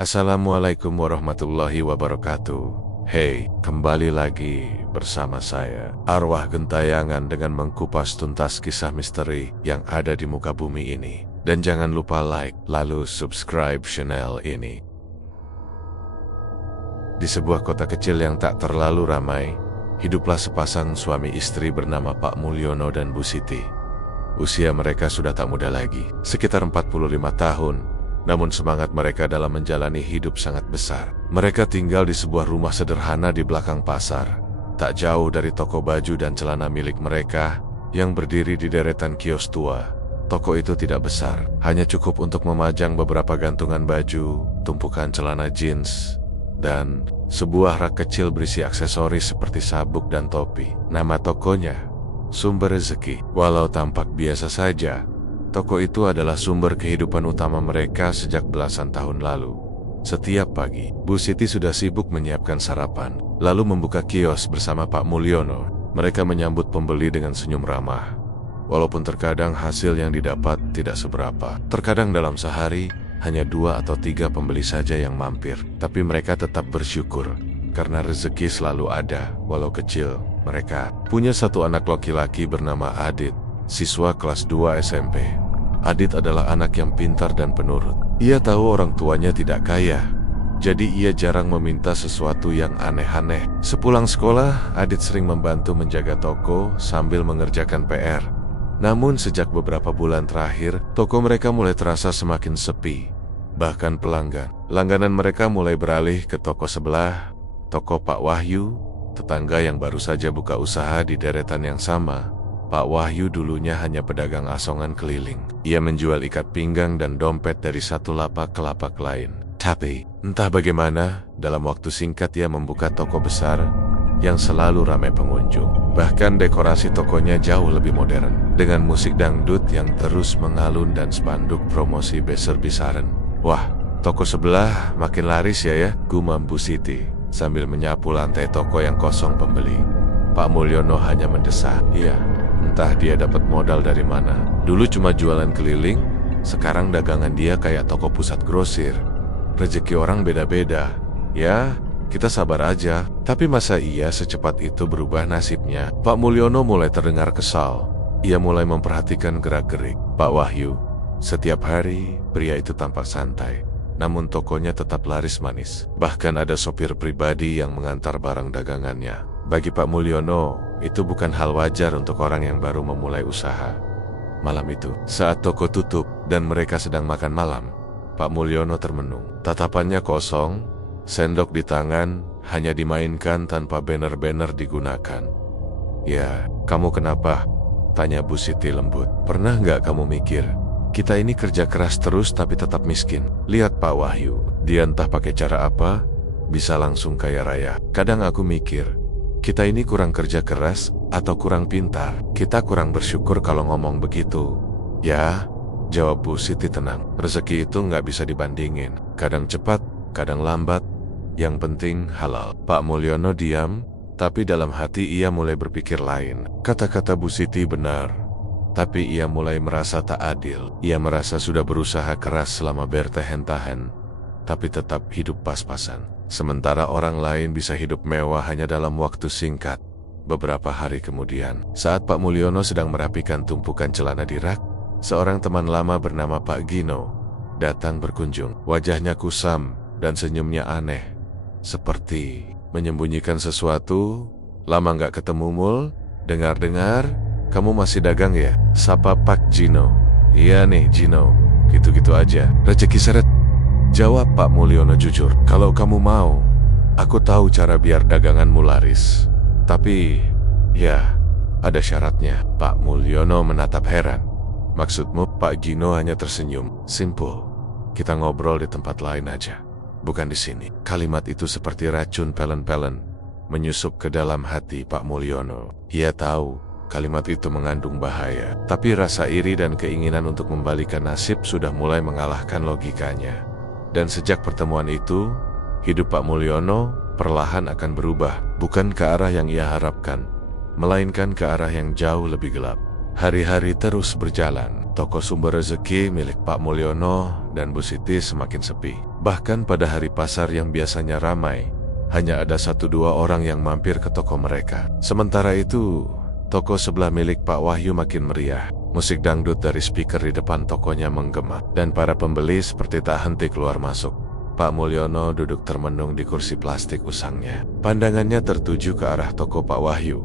Assalamualaikum warahmatullahi wabarakatuh. Hey, kembali lagi bersama saya, Arwah Gentayangan, dengan mengkupas tuntas kisah misteri yang ada di muka bumi ini. Dan jangan lupa like, lalu subscribe channel ini. Di sebuah kota kecil yang tak terlalu ramai, hiduplah sepasang suami istri bernama Pak Mulyono dan Bu Siti. Usia mereka sudah tak muda lagi, sekitar 45 tahun. Namun semangat mereka dalam menjalani hidup sangat besar. Mereka tinggal di sebuah rumah sederhana di belakang pasar, tak jauh dari toko baju dan celana milik mereka yang berdiri di deretan kios tua. Toko itu tidak besar, hanya cukup untuk memajang beberapa gantungan baju, tumpukan celana jeans, dan sebuah rak kecil berisi aksesoris seperti sabuk dan topi. Nama tokonya Sumber Rezeki. Walau tampak biasa saja, toko itu adalah sumber kehidupan utama mereka sejak belasan tahun lalu. Setiap pagi, Bu Siti sudah sibuk menyiapkan sarapan, lalu membuka kios bersama Pak Mulyono. Mereka menyambut pembeli dengan senyum ramah. Walaupun terkadang hasil yang didapat tidak seberapa. Terkadang dalam sehari, hanya 2 atau 3 pembeli saja yang mampir. Tapi mereka tetap bersyukur, karena rezeki selalu ada, walau kecil. Mereka punya satu anak laki-laki bernama Adit, siswa kelas 2 SMP. Adit adalah anak yang pintar dan penurut. Ia tahu orang tuanya tidak kaya, jadi ia jarang meminta sesuatu yang aneh-aneh. Sepulang sekolah, Adit sering membantu menjaga toko sambil mengerjakan PR. Namun sejak beberapa bulan terakhir, toko mereka mulai terasa semakin sepi. Bahkan langganan mereka mulai beralih ke toko sebelah, toko Pak Wahyu, tetangga yang baru saja buka usaha di deretan yang sama. Pak Wahyu dulunya hanya pedagang asongan keliling. Ia menjual ikat pinggang dan dompet dari satu lapak ke lapak lain. Tapi, entah bagaimana, dalam waktu singkat ia membuka toko besar yang selalu ramai pengunjung. Bahkan dekorasi tokonya jauh lebih modern, dengan musik dangdut yang terus mengalun dan spanduk promosi besar-besaran. Wah, toko sebelah makin laris ya, gumam Bu Siti sambil menyapu lantai toko yang kosong pembeli. Pak Mulyono hanya mendesah. Iya, entah dia dapat modal dari mana. Dulu cuma jualan keliling, sekarang dagangan dia kayak toko pusat grosir. Rezeki orang beda-beda. Ya, kita sabar aja. Tapi masa iya secepat itu berubah nasibnya? Pak Mulyono mulai terdengar kesal. Ia mulai memperhatikan gerak-gerik Pak Wahyu. Setiap hari, pria itu tampak santai. Namun tokonya tetap laris manis. Bahkan ada sopir pribadi yang mengantar barang dagangannya. Bagi Pak Mulyono, itu bukan hal wajar untuk orang yang baru memulai usaha. Malam itu, saat toko tutup dan mereka sedang makan malam, Pak Mulyono termenung. Tatapannya kosong, sendok di tangan hanya dimainkan tanpa banner-banner digunakan. Ya, kamu kenapa? Tanya Bu Siti lembut. Pernah nggak kamu mikir, kita ini kerja keras terus tapi tetap miskin? Lihat Pak Wahyu, dia entah pakai cara apa, bisa langsung kaya raya. Kadang aku mikir, kita ini kurang kerja keras atau kurang pintar? Kita kurang bersyukur kalau ngomong begitu. Ya, jawab Bu Siti tenang. Rezeki itu nggak bisa dibandingin. Kadang cepat, kadang lambat. Yang penting halal. Pak Mulyono diam, tapi dalam hati ia mulai berpikir lain. Kata-kata Bu Siti benar, tapi ia mulai merasa tak adil. Ia merasa sudah berusaha keras selama bertahan-tahan, tapi tetap hidup pas-pasan. Sementara orang lain bisa hidup mewah hanya dalam waktu singkat. Beberapa hari kemudian, saat Pak Mulyono sedang merapikan tumpukan celana di rak, seorang teman lama bernama Pak Gino datang berkunjung. Wajahnya kusam dan senyumnya aneh, seperti menyembunyikan sesuatu. Lama nggak ketemu Mul, dengar-dengar kamu masih dagang ya? Sapa Pak Gino. Iya nih Gino, gitu-gitu aja. Rezeki seret, jawab Pak Mulyono jujur. Kalau kamu mau, aku tahu cara biar daganganmu laris. Tapi, ya, ada syaratnya. Pak Mulyono menatap heran. Maksudmu? Pak Gino hanya tersenyum. Simple. Kita ngobrol di tempat lain aja, bukan di sini. Kalimat itu seperti racun pelen-pelen menyusup ke dalam hati Pak Mulyono. Ia tahu kalimat itu mengandung bahaya, tapi rasa iri dan keinginan untuk membalikan nasib sudah mulai mengalahkan logikanya. Dan sejak pertemuan itu, hidup Pak Mulyono perlahan akan berubah, bukan ke arah yang ia harapkan, melainkan ke arah yang jauh lebih gelap. Hari-hari terus berjalan. Toko sumber rezeki milik Pak Mulyono dan Bu Siti semakin sepi. Bahkan pada hari pasar yang biasanya ramai, hanya ada 1-2 orang yang mampir ke toko mereka. Sementara itu, toko sebelah milik Pak Wahyu makin meriah. Musik dangdut dari speaker di depan tokonya menggema, dan para pembeli seperti tak henti keluar masuk. Pak Mulyono duduk termenung di kursi plastik usangnya. Pandangannya tertuju ke arah toko Pak Wahyu.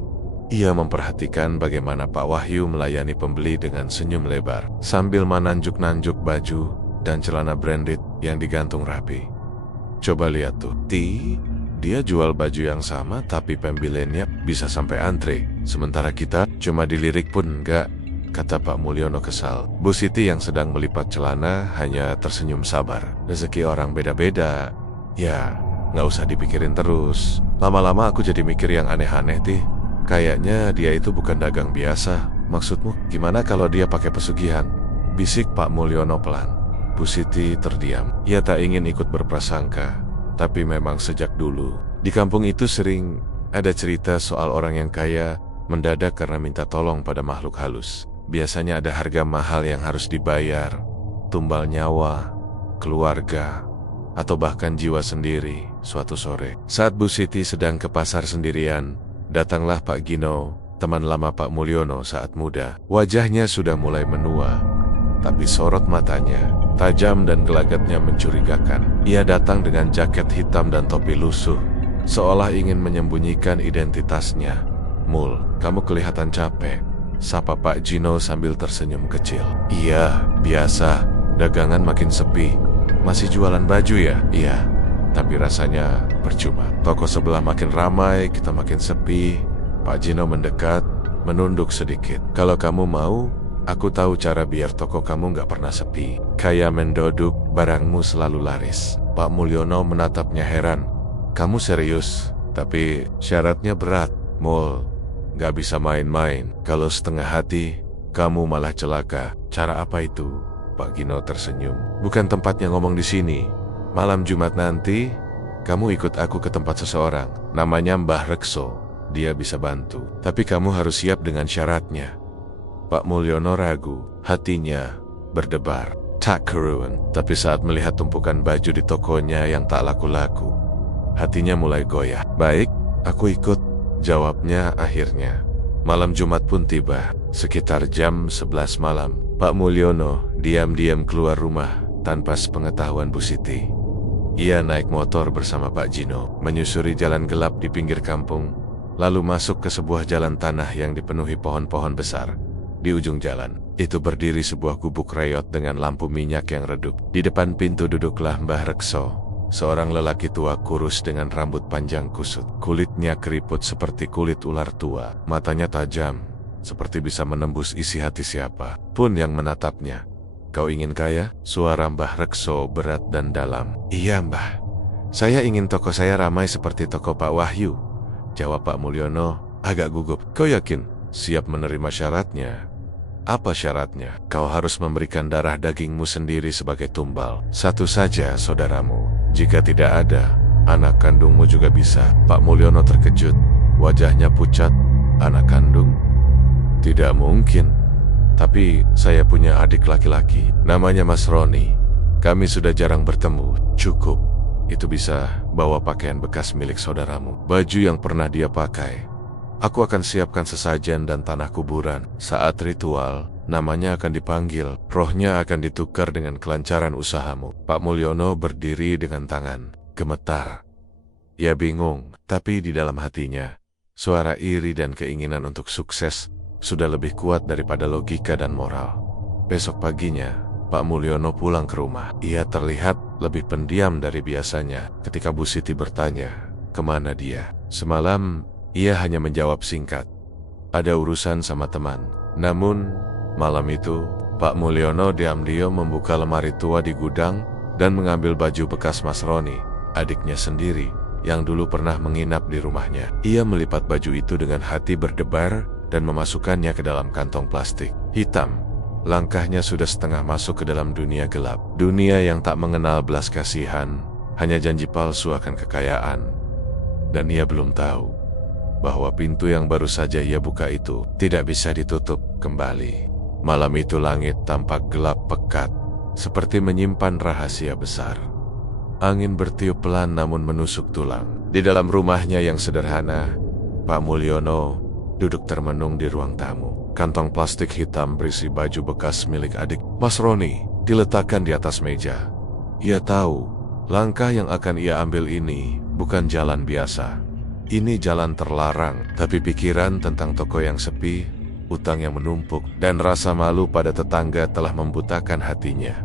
Ia memperhatikan bagaimana Pak Wahyu melayani pembeli dengan senyum lebar, sambil menanjuk-nanjuk baju dan celana branded yang digantung rapi. Coba lihat tuh, dia jual baju yang sama tapi pembeliannya bisa sampai antre. Sementara kita cuma dilirik pun enggak, kata Pak Mulyono kesal. Bu Siti yang sedang melipat celana hanya tersenyum sabar. Rezeki orang beda-beda. Ya, nggak usah dipikirin terus. Lama-lama aku jadi mikir yang aneh-aneh, Kayaknya dia itu bukan dagang biasa. Maksudmu, gimana kalau dia pakai pesugihan? Bisik Pak Mulyono pelan. Bu Siti terdiam. Ia tak ingin ikut berprasangka. Tapi memang sejak dulu, di kampung itu sering ada cerita soal orang yang kaya mendadak karena minta tolong pada makhluk halus. Biasanya ada harga mahal yang harus dibayar. Tumbal nyawa, keluarga, atau bahkan jiwa sendiri. Suatu sore, saat Bu Siti sedang ke pasar sendirian, datanglah Pak Gino, teman lama Pak Mulyono saat muda. Wajahnya sudah mulai menua, tapi sorot matanya tajam dan gelagatnya mencurigakan. Ia datang dengan jaket hitam dan topi lusuh, seolah ingin menyembunyikan identitasnya. Mul, kamu kelihatan capek, sapa Pak Gino sambil tersenyum kecil. Iya, biasa, dagangan makin sepi. Masih jualan baju ya? Iya. Tapi rasanya percuma. Toko sebelah makin ramai, kita makin sepi. Pak Gino mendekat, menunduk sedikit. Kalau kamu mau, aku tahu cara biar toko kamu nggak pernah sepi. Kayak mendoduk, barangmu selalu laris. Pak Mulyono menatapnya heran. Kamu serius? Tapi syaratnya berat, Mul. Nggak bisa main-main. Kalau setengah hati, kamu malah celaka. Cara apa itu? Pak Gino tersenyum. Bukan tempatnya ngomong di sini. Malam Jumat nanti, kamu ikut aku ke tempat seseorang. Namanya Mbah Rekso. Dia bisa bantu. Tapi kamu harus siap dengan syaratnya. Pak Mulyono ragu. Hatinya berdebar. Tak keruan. Tapi saat melihat tumpukan baju di tokonya yang tak laku-laku, hatinya mulai goyah. Baik, aku ikut, jawabnya akhirnya. Malam Jumat pun tiba. Sekitar jam 11 malam, Pak Mulyono diam-diam keluar rumah tanpa sepengetahuan Bu Siti. Ia naik motor bersama Pak Gino, menyusuri jalan gelap di pinggir kampung, lalu masuk ke sebuah jalan tanah yang dipenuhi pohon-pohon besar. Di ujung jalan, itu berdiri sebuah gubuk reyot dengan lampu minyak yang redup. Di depan pintu duduklah Mbah Rekso, seorang lelaki tua kurus dengan rambut panjang kusut. Kulitnya keriput seperti kulit ular tua, matanya tajam, seperti bisa menembus isi hati siapa pun yang menatapnya. Kau ingin kaya? Suara Mbah Rekso berat dan dalam. Iya Mbah, saya ingin toko saya ramai seperti toko Pak Wahyu, jawab Pak Mulyono agak gugup. Kau yakin siap menerima syaratnya? Apa syaratnya? Kau harus memberikan darah dagingmu sendiri sebagai tumbal. Satu saja saudaramu. Jika tidak ada, anak kandungmu juga bisa. Pak Mulyono terkejut, wajahnya pucat. Anak kandung? Tidak mungkin. Tapi saya punya adik laki-laki, namanya Mas Roni. Kami sudah jarang bertemu. Cukup, itu bisa bawa pakaian bekas milik saudaramu, baju yang pernah dia pakai. Aku akan siapkan sesajen dan tanah kuburan. Saat ritual, namanya akan dipanggil, rohnya akan ditukar dengan kelancaran usahamu. Pak Mulyono berdiri dengan tangan gemetar. Ia bingung, tapi di dalam hatinya, suara iri dan keinginan untuk sukses sudah lebih kuat daripada logika dan moral. Besok paginya, Pak Mulyono pulang ke rumah. Ia terlihat lebih pendiam dari biasanya. Ketika Bu Siti bertanya, kemana dia? Semalam, ia hanya menjawab singkat, ada urusan sama teman. Namun, malam itu, Pak Mulyono diam-diam membuka lemari tua di gudang dan mengambil baju bekas Mas Roni, adiknya sendiri, yang dulu pernah menginap di rumahnya. Ia melipat baju itu dengan hati berdebar dan memasukkannya ke dalam kantong plastik hitam. Langkahnya sudah setengah masuk ke dalam dunia gelap. Dunia yang tak mengenal belas kasihan, hanya janji palsu akan kekayaan. Dan ia belum tahu bahwa pintu yang baru saja ia buka itu tidak bisa ditutup kembali. Malam itu langit tampak gelap pekat, seperti menyimpan rahasia besar. Angin bertiup pelan namun menusuk tulang. Di dalam rumahnya yang sederhana, Pak Mulyono duduk termenung di ruang tamu. Kantong plastik hitam berisi baju bekas milik adik Mas Roni diletakkan di atas meja. Ia tahu langkah yang akan ia ambil ini bukan jalan biasa. Ini jalan terlarang, tapi pikiran tentang toko yang sepi, utang yang menumpuk, dan rasa malu pada tetangga telah membutakan hatinya.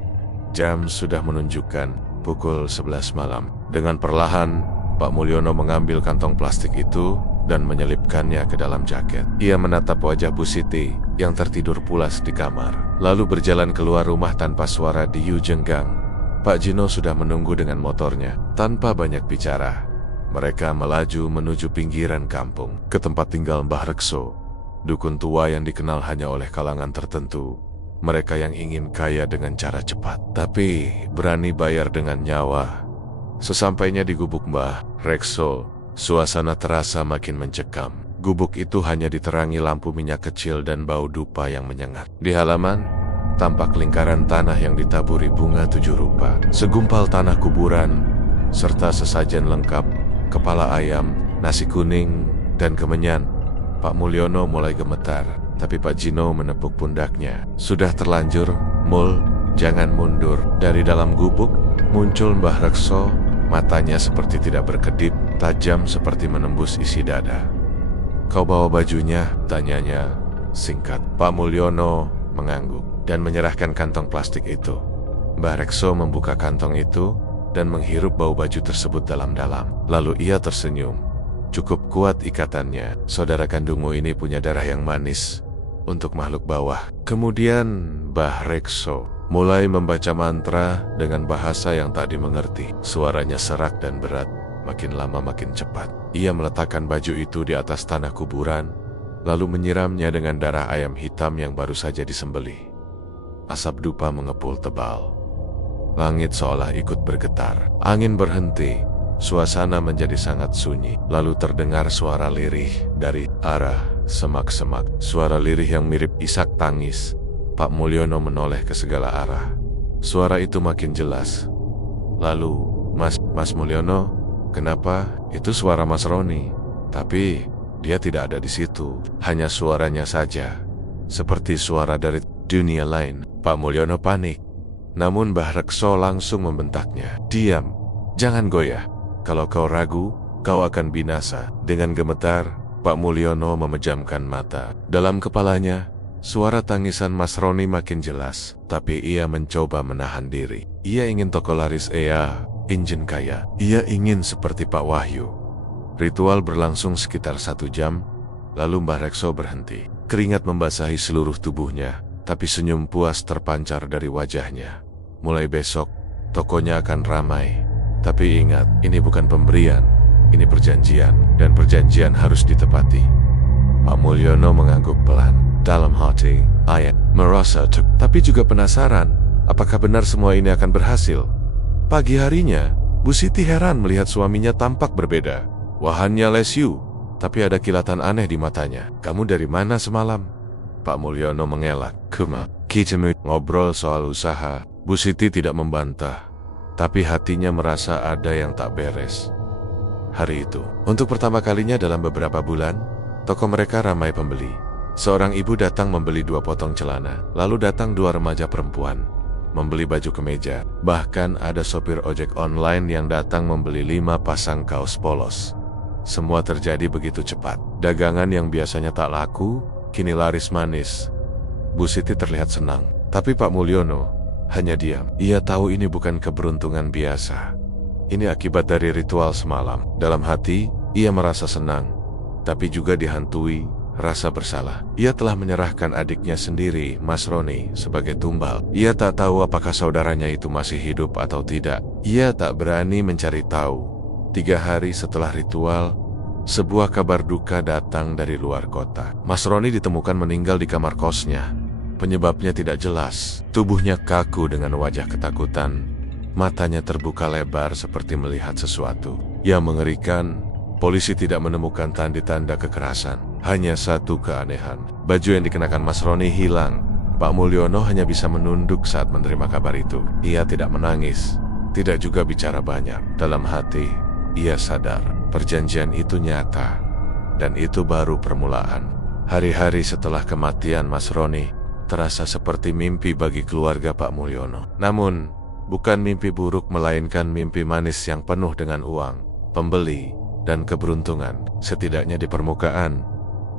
Jam sudah menunjukkan pukul 11 malam. Dengan perlahan, Pak Mulyono mengambil kantong plastik itu dan menyelipkannya ke dalam jaket. Ia menatap wajah Bu Siti yang tertidur pulas di kamar, lalu berjalan keluar rumah tanpa suara di ujung gang. Pak Gino sudah menunggu dengan motornya. Tanpa banyak bicara, mereka melaju menuju pinggiran kampung, ke tempat tinggal Mbah Rekso, dukun tua yang dikenal hanya oleh kalangan tertentu. Mereka yang ingin kaya dengan cara cepat, tapi berani bayar dengan nyawa. Sesampainya di gubuk Mbah Rekso, suasana terasa makin mencekam. Gubuk itu hanya diterangi lampu minyak kecil dan bau dupa yang menyengat. Di halaman, tampak lingkaran tanah yang ditaburi bunga 7 rupa, segumpal tanah kuburan, serta sesajen lengkap, kepala ayam, nasi kuning, dan kemenyan. Pak Mulyono mulai gemetar, tapi Pak Gino menepuk pundaknya. Sudah terlanjur, Mul, jangan mundur. Dari dalam gubuk, muncul Mbah Rekso, matanya seperti tidak berkedip, tajam seperti menembus isi dada. Kau bawa bajunya? Tanyanya singkat. Pak Mulyono mengangguk dan menyerahkan kantong plastik itu. Mbah Rekso membuka kantong itu dan menghirup bau baju tersebut dalam-dalam. Lalu ia tersenyum. Cukup kuat ikatannya. Saudara kandungmu ini punya darah yang manis untuk makhluk bawah. Kemudian Mbah Rekso mulai membaca mantra dengan bahasa yang tak dimengerti. Suaranya serak dan berat, makin lama makin cepat. Ia meletakkan baju itu di atas tanah kuburan, lalu menyiramnya dengan darah ayam hitam yang baru saja disembelih. Asap dupa mengepul tebal. Langit seolah ikut bergetar. Angin berhenti. Suasana menjadi sangat sunyi. Lalu terdengar suara lirih dari arah semak-semak. Suara lirih yang mirip isak tangis. Pak Mulyono menoleh ke segala arah. Suara itu makin jelas. Lalu, Mas Mulyono, kenapa? Itu suara Mas Roni. Tapi dia tidak ada di situ. Hanya suaranya saja. Seperti suara dari dunia lain. Pak Mulyono panik. Namun Mbah Rekso langsung membentaknya. Diam, jangan goyah. Kalau kau ragu, kau akan binasa. Dengan gemetar, Pak Mulyono memejamkan mata. Dalam kepalanya, suara tangisan Mas Roni makin jelas. Tapi ia mencoba menahan diri. Ia ingin toko laris injen kaya. Ia ingin seperti Pak Wahyu. Ritual berlangsung sekitar 1 jam. Lalu Mbah Rekso berhenti. Keringat membasahi seluruh tubuhnya. Tapi senyum puas terpancar dari wajahnya. Mulai besok, tokonya akan ramai. Tapi ingat, ini bukan pemberian, ini perjanjian. Dan perjanjian harus ditepati. Pak Mulyono mengangguk pelan. Dalam hati, Ayat merasa tapi juga penasaran, apakah benar semua ini akan berhasil. Pagi harinya, Bu Siti heran melihat suaminya tampak berbeda. Wahannya lesu, tapi ada kilatan aneh di matanya. Kamu dari mana semalam? Pak Mulyono mengelak. Kita ngobrol soal usaha. Bu Siti tidak membantah, tapi hatinya merasa ada yang tak beres. Hari itu, untuk pertama kalinya dalam beberapa bulan, toko mereka ramai pembeli. Seorang ibu datang membeli 2 potong celana, lalu datang 2 remaja perempuan membeli baju kemeja. Bahkan ada sopir ojek online yang datang membeli 5 pasang kaos polos. Semua terjadi begitu cepat. Dagangan yang biasanya tak laku kini laris manis. Bu Siti terlihat senang, tapi Pak Mulyono hanya diam. Ia tahu ini bukan keberuntungan biasa. Ini akibat dari ritual semalam. Dalam hati, ia merasa senang, tapi juga dihantui rasa bersalah. Ia telah menyerahkan adiknya sendiri, Mas Roni, sebagai tumbal. Ia tak tahu apakah saudaranya itu masih hidup atau tidak. Ia tak berani mencari tahu. 3 hari setelah ritual, sebuah kabar duka datang dari luar kota. Mas Roni ditemukan meninggal di kamar kosnya. Penyebabnya tidak jelas. Tubuhnya kaku dengan wajah ketakutan. Matanya terbuka lebar seperti melihat sesuatu. Yang mengerikan, Polisi tidak menemukan tanda-tanda kekerasan. Hanya satu keanehan. Baju yang dikenakan Mas Roni hilang. Pak Mulyono hanya bisa menunduk saat menerima kabar itu. Ia tidak menangis, tidak juga bicara banyak. Dalam hati, ia sadar perjanjian itu nyata. Dan itu baru permulaan. Hari-hari setelah kematian Mas Roni terasa seperti mimpi bagi keluarga Pak Mulyono. Namun, bukan mimpi buruk melainkan mimpi manis yang penuh dengan uang, pembeli, dan keberuntungan. Setidaknya di permukaan.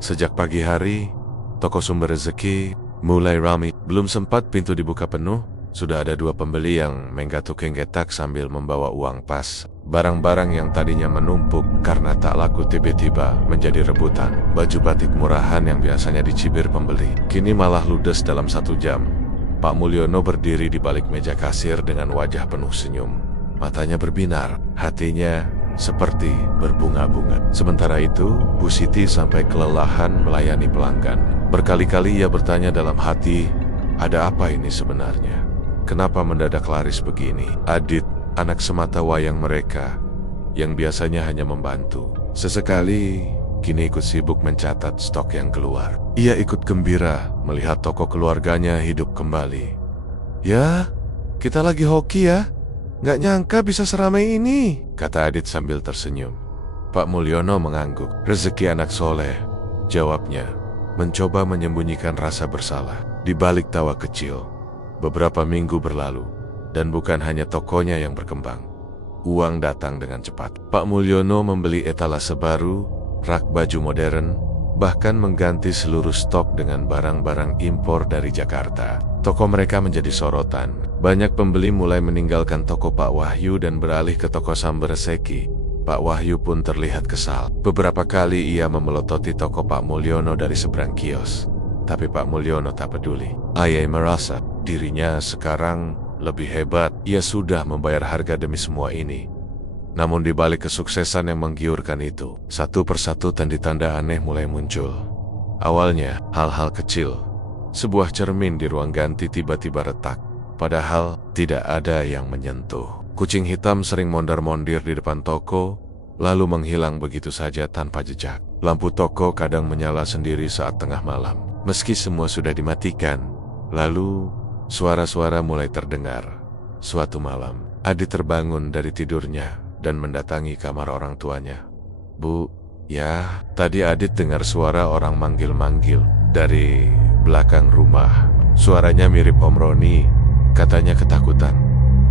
Sejak pagi hari, toko sumber rezeki mulai ramai. Belum sempat pintu dibuka penuh, sudah ada 2 pembeli yang menggatuk-getak sambil membawa uang pas. Barang-barang yang tadinya menumpuk karena tak laku tiba-tiba menjadi rebutan. Baju batik murahan yang biasanya dicibir pembeli, kini malah ludes dalam 1 jam. Pak Mulyono berdiri di balik meja kasir dengan wajah penuh senyum. Matanya berbinar, hatinya seperti berbunga-bunga. Sementara itu, Bu Siti sampai kelelahan melayani pelanggan. Berkali-kali ia bertanya dalam hati, ada apa ini sebenarnya? Kenapa mendadak laris begini? Adit, anak semata wayang mereka, yang biasanya hanya membantu, sesekali kini ikut sibuk mencatat stok yang keluar. Ia ikut gembira melihat toko keluarganya hidup kembali. Ya, kita lagi hoki ya. Nggak nyangka bisa seramai ini, kata Adit sambil tersenyum. Pak Mulyono mengangguk. Rezeki anak soleh, jawabnya, mencoba menyembunyikan rasa bersalah. Di balik tawa kecil, beberapa minggu berlalu, dan bukan hanya tokonya yang berkembang. Uang datang dengan cepat. Pak Mulyono membeli etalase baru, rak baju modern, bahkan mengganti seluruh stok dengan barang-barang impor dari Jakarta. Toko mereka menjadi sorotan. Banyak pembeli mulai meninggalkan toko Pak Wahyu dan beralih ke toko Samber Seki. Pak Wahyu pun terlihat kesal. Beberapa kali ia memelototi toko Pak Mulyono dari seberang kios. Tapi Pak Mulyono tak peduli. Ia merasa dirinya sekarang lebih hebat. Ia sudah membayar harga demi semua ini. Namun di balik kesuksesan yang menggiurkan itu, satu persatu tanda-tanda aneh mulai muncul. Awalnya, hal-hal kecil. Sebuah cermin di ruang ganti tiba-tiba retak, padahal tidak ada yang menyentuh. Kucing hitam sering mondar-mondir di depan toko, lalu menghilang begitu saja tanpa jejak. Lampu toko kadang menyala sendiri saat tengah malam, meski semua sudah dimatikan. Lalu, suara-suara mulai terdengar. Suatu malam, Adit terbangun dari tidurnya dan mendatangi kamar orang tuanya. Bu, ya, tadi Adit dengar suara orang manggil-manggil dari belakang rumah. Suaranya mirip Om Roni, katanya ketakutan.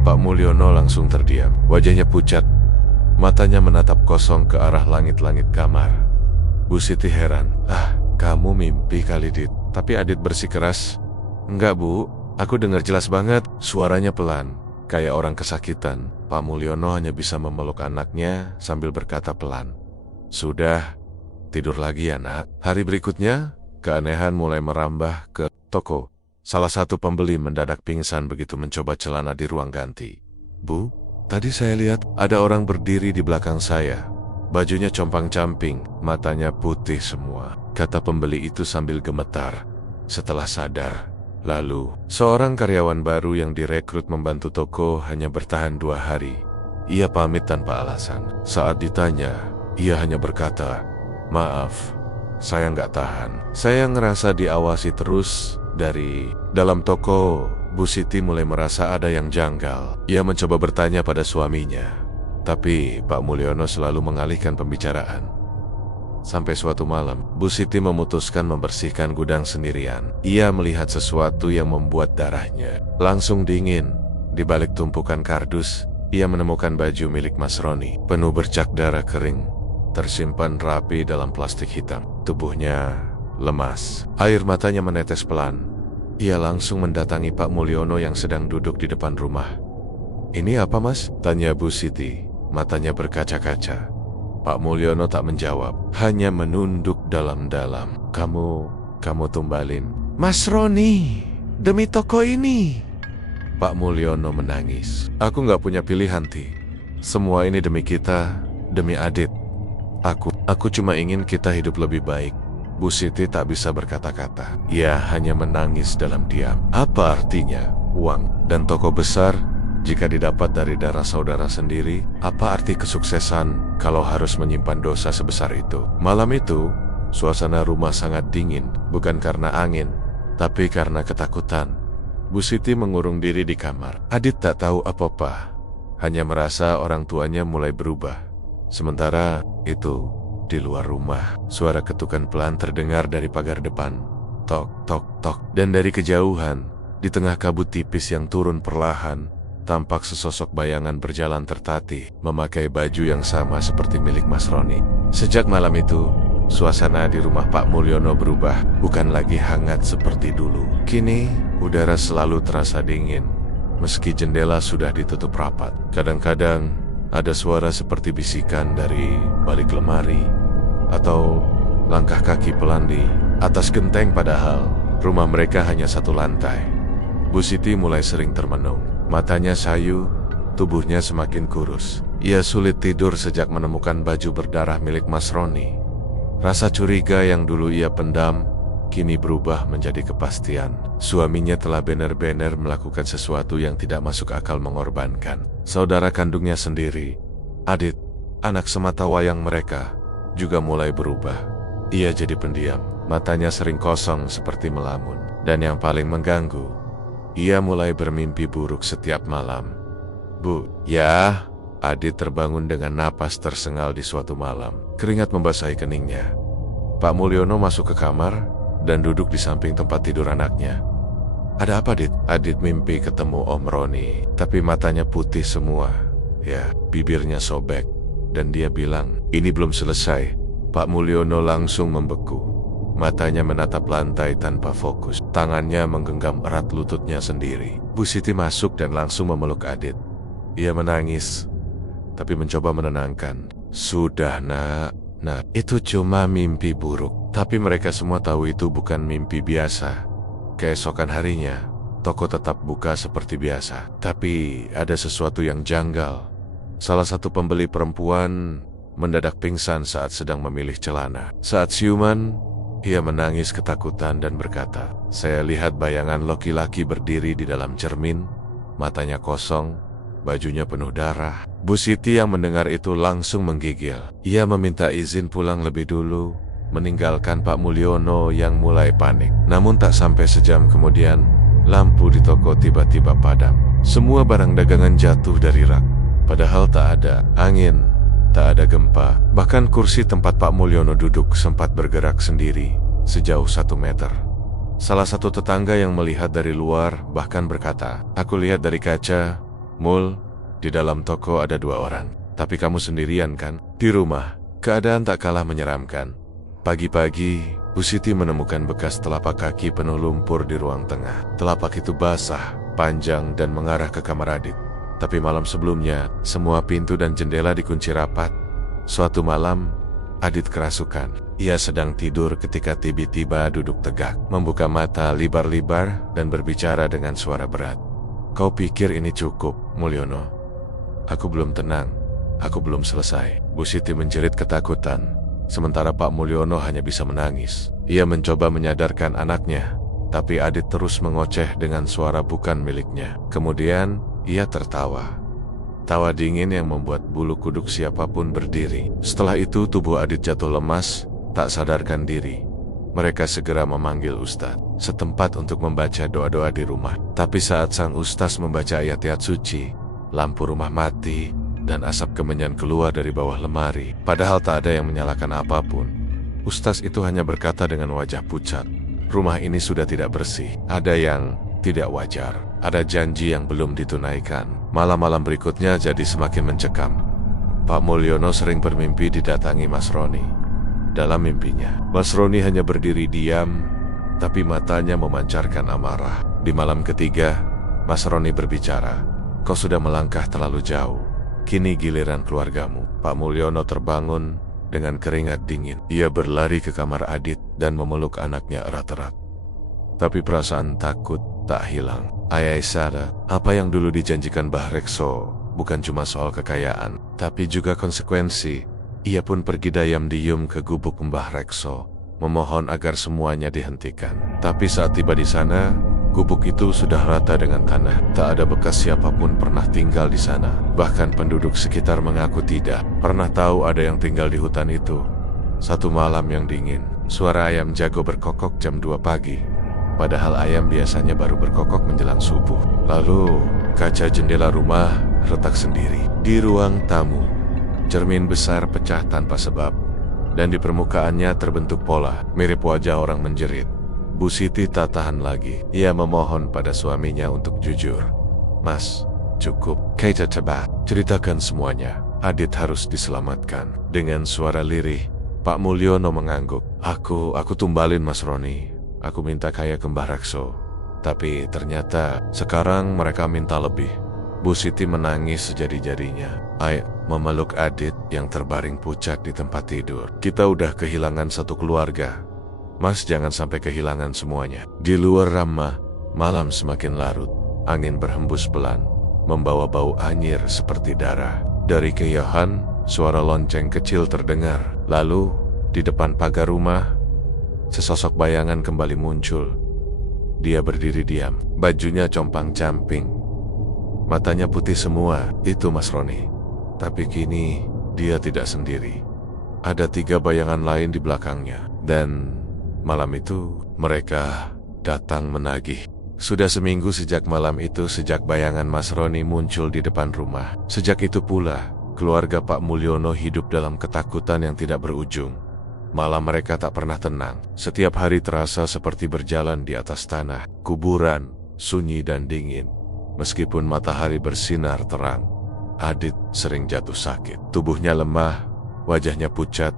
Pak Mulyono langsung terdiam. Wajahnya pucat, matanya menatap kosong ke arah langit-langit kamar. Bu Siti heran. Kamu mimpi kali, Dit. Tapi Adit bersikeras. Enggak, Bu, aku dengar jelas banget. Suaranya pelan, kayak orang kesakitan. Pak Mulyono hanya bisa memeluk anaknya sambil berkata pelan, sudah, tidur lagi ya nak. Hari berikutnya, keanehan mulai merambah ke toko. Salah satu pembeli mendadak pingsan begitu mencoba celana di ruang ganti. Bu, tadi saya lihat ada orang berdiri di belakang saya. Bajunya compang-camping, matanya putih semua, kata pembeli itu sambil gemetar. Setelah sadar, lalu seorang karyawan baru yang direkrut membantu toko hanya bertahan 2 hari. Ia pamit tanpa alasan. Saat ditanya, ia hanya berkata, maaf, saya nggak tahan. Saya ngerasa diawasi terus dari dalam toko. Bu Siti mulai merasa ada yang janggal. Ia mencoba bertanya pada suaminya, tapi Pak Mulyono selalu mengalihkan pembicaraan. Sampai suatu malam, Bu Siti memutuskan membersihkan gudang sendirian. Ia melihat sesuatu yang membuat darahnya langsung dingin. Di balik tumpukan kardus, ia menemukan baju milik Mas Roni, penuh bercak darah kering, tersimpan rapi dalam plastik hitam. Tubuhnya lemas, air matanya menetes pelan. Ia langsung mendatangi Pak Mulyono yang sedang duduk di depan rumah. Ini apa, Mas? Tanya Bu Siti, matanya berkaca-kaca. Pak Mulyono tak menjawab, hanya menunduk dalam-dalam. Kamu tumbalin Mas Roni demi toko ini. Pak Mulyono menangis. Aku nggak punya pilihan, Ti. Semua ini demi kita, demi Adit. Aku cuma ingin kita hidup lebih baik. Bu Siti tak bisa berkata-kata. Ia hanya menangis dalam diam. Apa artinya uang dan toko besar Jika didapat dari darah saudara sendiri, apa arti kesuksesan kalau harus menyimpan dosa sebesar itu? Malam itu, suasana rumah sangat dingin, bukan karena angin, tapi karena ketakutan. Bu Siti mengurung diri di kamar. Adit tak tahu apa-apa, hanya merasa orang tuanya mulai berubah. Sementara itu, di luar rumah, suara ketukan pelan terdengar dari pagar depan. Tok, tok, tok. Dan dari kejauhan, di tengah kabut tipis yang turun perlahan, tampak sesosok bayangan berjalan tertatih, memakai baju yang sama seperti milik Mas Roni. Sejak malam itu, suasana di rumah Pak Mulyono berubah, bukan lagi hangat seperti dulu. Kini, udara selalu terasa dingin, meski jendela sudah ditutup rapat. Kadang-kadang, ada suara seperti bisikan dari balik lemari, atau langkah kaki pelan di atas genteng, padahal rumah mereka hanya satu lantai. Bu Siti mulai sering termenung. Matanya sayu, tubuhnya semakin kurus. Ia sulit tidur sejak menemukan baju berdarah milik Mas Roni. Rasa curiga yang dulu ia pendam, kini berubah menjadi kepastian. Suaminya telah benar-benar melakukan sesuatu yang tidak masuk akal, mengorbankan saudara kandungnya sendiri. Adit, anak semata wayang mereka, juga mulai berubah. Ia jadi pendiam, matanya sering kosong seperti melamun. Dan yang paling mengganggu, ia mulai bermimpi buruk setiap malam. Bu, ya, Adit terbangun dengan napas tersengal di suatu malam. Keringat membasahi keningnya. Pak Mulyono masuk ke kamar dan duduk di samping tempat tidur anaknya. Ada apa, Dit? Adit mimpi ketemu Om Roni, tapi matanya putih semua. Ya, bibirnya sobek. Dan dia bilang, ini belum selesai. Pak Mulyono langsung membeku. Matanya menatap lantai tanpa fokus. Tangannya menggenggam erat lututnya sendiri. Bu Siti masuk dan langsung memeluk Adit. Ia menangis, tapi mencoba menenangkan. Sudah, nak. Itu cuma mimpi buruk. Tapi mereka semua tahu itu bukan mimpi biasa. Keesokan harinya, toko tetap buka seperti biasa. Tapi ada sesuatu yang janggal. Salah satu pembeli perempuan mendadak pingsan saat sedang memilih celana. Saat siuman, ia menangis ketakutan dan berkata, saya lihat bayangan laki-laki berdiri di dalam cermin, matanya kosong, bajunya penuh darah. Bu Siti yang mendengar itu langsung menggigil. Ia meminta izin pulang lebih dulu, meninggalkan Pak Mulyono yang mulai panik. Namun tak sampai sejam kemudian, lampu di toko tiba-tiba padam. Semua barang dagangan jatuh dari rak, padahal tak ada angin. Tak ada gempa, bahkan kursi tempat Pak Mulyono duduk sempat bergerak sendiri sejauh 1 meter. Salah satu tetangga yang melihat dari luar bahkan berkata, aku lihat dari kaca, Mul, di dalam toko ada 2 orang. Tapi kamu sendirian kan? Di rumah, keadaan tak kalah menyeramkan. Pagi-pagi, Bu Siti menemukan bekas telapak kaki penuh lumpur di ruang tengah. Telapak itu basah, panjang dan mengarah ke kamar Adit. Tapi malam sebelumnya, semua pintu dan jendela dikunci rapat. Suatu malam, Adit kerasukan. Ia sedang tidur ketika tiba-tiba duduk tegak, membuka mata libar-libar dan berbicara dengan suara berat. Kau pikir ini cukup, Mulyono? Aku belum tenang. Aku belum selesai. Bu Siti menjerit ketakutan, sementara Pak Mulyono hanya bisa menangis. Ia mencoba menyadarkan anaknya, tapi Adit terus mengoceh dengan suara bukan miliknya. Kemudian, ia tertawa. Tawa dingin yang membuat bulu kuduk siapapun berdiri. Setelah itu tubuh Adit jatuh lemas, tak sadarkan diri. Mereka segera memanggil Ustadz setempat untuk membaca doa-doa di rumah. Tapi saat sang Ustadz membaca ayat-ayat suci, lampu rumah mati dan asap kemenyan keluar dari bawah lemari. Padahal tak ada yang menyalakan apapun. Ustadz itu hanya berkata dengan wajah pucat, rumah ini sudah tidak bersih. Ada yang tidak wajar. Ada janji yang belum ditunaikan. Malam-malam berikutnya jadi semakin mencekam. Pak Mulyono sering bermimpi didatangi Mas Roni. Dalam mimpinya, Mas Roni hanya berdiri diam, tapi matanya memancarkan amarah. Di malam ketiga, Mas Roni berbicara, kau sudah melangkah terlalu jauh. Kini giliran keluargamu. Pak Mulyono terbangun dengan keringat dingin. Ia berlari ke kamar Adit dan memeluk anaknya erat-erat. Tapi perasaan takut tak hilang. Ayah sadar, apa yang dulu dijanjikan Mbah Rekso bukan cuma soal kekayaan, tapi juga konsekuensi. Ia pun pergi diam-diam ke gubuk Mbah Rekso, memohon agar semuanya dihentikan. Tapi saat tiba di sana, Gubuk itu sudah rata dengan tanah. Tak ada bekas siapapun pernah tinggal di sana. Bahkan penduduk sekitar mengaku tidak pernah tahu ada yang tinggal di hutan itu. Satu malam yang dingin, suara ayam jago berkokok jam 2 pagi. Padahal ayam biasanya baru berkokok menjelang subuh. Lalu, kaca jendela rumah retak sendiri. Di ruang tamu, cermin besar pecah tanpa sebab. Dan di permukaannya terbentuk pola, mirip wajah orang menjerit. Bu Siti tak tahan lagi. Ia memohon pada suaminya untuk jujur. Mas, cukup. Kita coba ceritakan semuanya. Adit harus diselamatkan. Dengan suara lirih, Pak Mulyono mengangguk. Aku tumbalin Mas Roni. Aku minta kayak Kembah Rakso. Tapi ternyata sekarang mereka minta lebih. Bu Siti menangis sejadi-jadinya. Memeluk Adit yang terbaring pucat di tempat tidur. Kita udah kehilangan satu keluarga. Mas jangan sampai kehilangan semuanya. Di luar Rama, malam semakin larut. Angin berhembus pelan, membawa bau anyir seperti darah. Dari kejauhan, suara lonceng kecil terdengar. Lalu, di depan pagar rumah, sesosok bayangan kembali muncul. Dia berdiri diam, bajunya compang-camping. Matanya putih semua, itu Mas Roni. Tapi kini, dia tidak sendiri. Ada 3 bayangan lain di belakangnya. Dan malam itu, mereka datang menagih. Sudah seminggu sejak malam itu, sejak bayangan Mas Roni muncul di depan rumah. Sejak itu pula, keluarga Pak Mulyono hidup dalam ketakutan yang tidak berujung. Malam mereka tak pernah tenang. Setiap hari terasa seperti berjalan di atas tanah. Kuburan, sunyi dan dingin. Meskipun matahari bersinar terang, Adit sering jatuh sakit. Tubuhnya lemah, wajahnya pucat,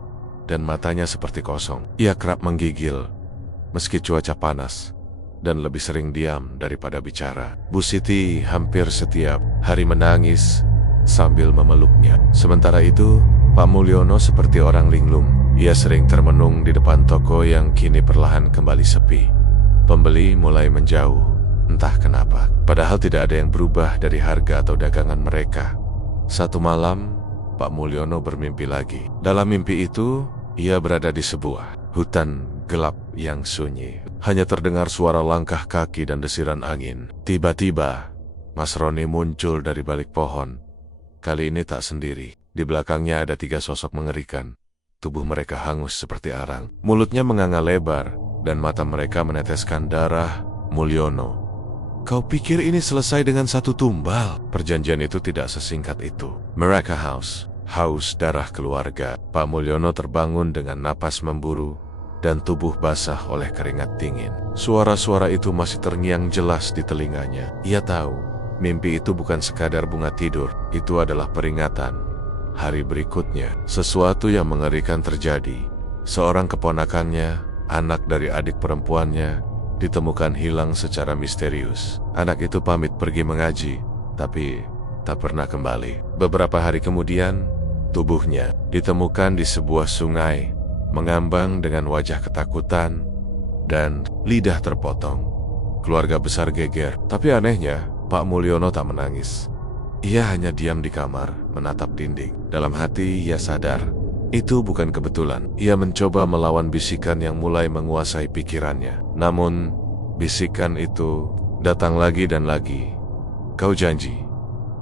dan matanya seperti kosong. Ia kerap menggigil, meski cuaca panas, dan lebih sering diam daripada bicara. Bu Siti hampir setiap hari menangis sambil memeluknya. Sementara itu, Pak Mulyono seperti orang linglung. Ia sering termenung di depan toko yang kini perlahan kembali sepi. Pembeli mulai menjauh, entah kenapa. Padahal tidak ada yang berubah dari harga atau dagangan mereka. Satu malam, Pak Mulyono bermimpi lagi. Dalam mimpi itu, ia berada di sebuah hutan gelap yang sunyi. Hanya terdengar suara langkah kaki dan desiran angin. Tiba-tiba, Mas Roni muncul dari balik pohon. Kali ini tak sendiri. Di belakangnya ada 3 sosok mengerikan. Tubuh mereka hangus seperti arang. Mulutnya menganga lebar, dan mata mereka meneteskan darah. Mulyono, kau pikir ini selesai dengan satu tumbal? Perjanjian itu tidak sesingkat itu. Mereka haus darah keluarga. Pak Mulyono terbangun dengan napas memburu, dan tubuh basah oleh keringat dingin. Suara-suara itu masih terngiang jelas di telinganya. Ia tahu, mimpi itu bukan sekadar bunga tidur. Itu adalah peringatan. Hari berikutnya, sesuatu yang mengerikan terjadi. Seorang keponakannya, anak dari adik perempuannya, ditemukan hilang secara misterius. Anak itu pamit pergi mengaji, tapi tak pernah kembali. Beberapa hari kemudian, tubuhnya ditemukan di sebuah sungai, mengambang dengan wajah ketakutan dan lidah terpotong. Keluarga besar geger, tapi anehnya, Pak Mulyono tak menangis. Ia hanya diam di kamar, menatap dinding. Dalam hati, ia sadar, itu bukan kebetulan. Ia mencoba melawan bisikan yang mulai menguasai pikirannya. Namun, bisikan itu datang lagi dan lagi. Kau janji,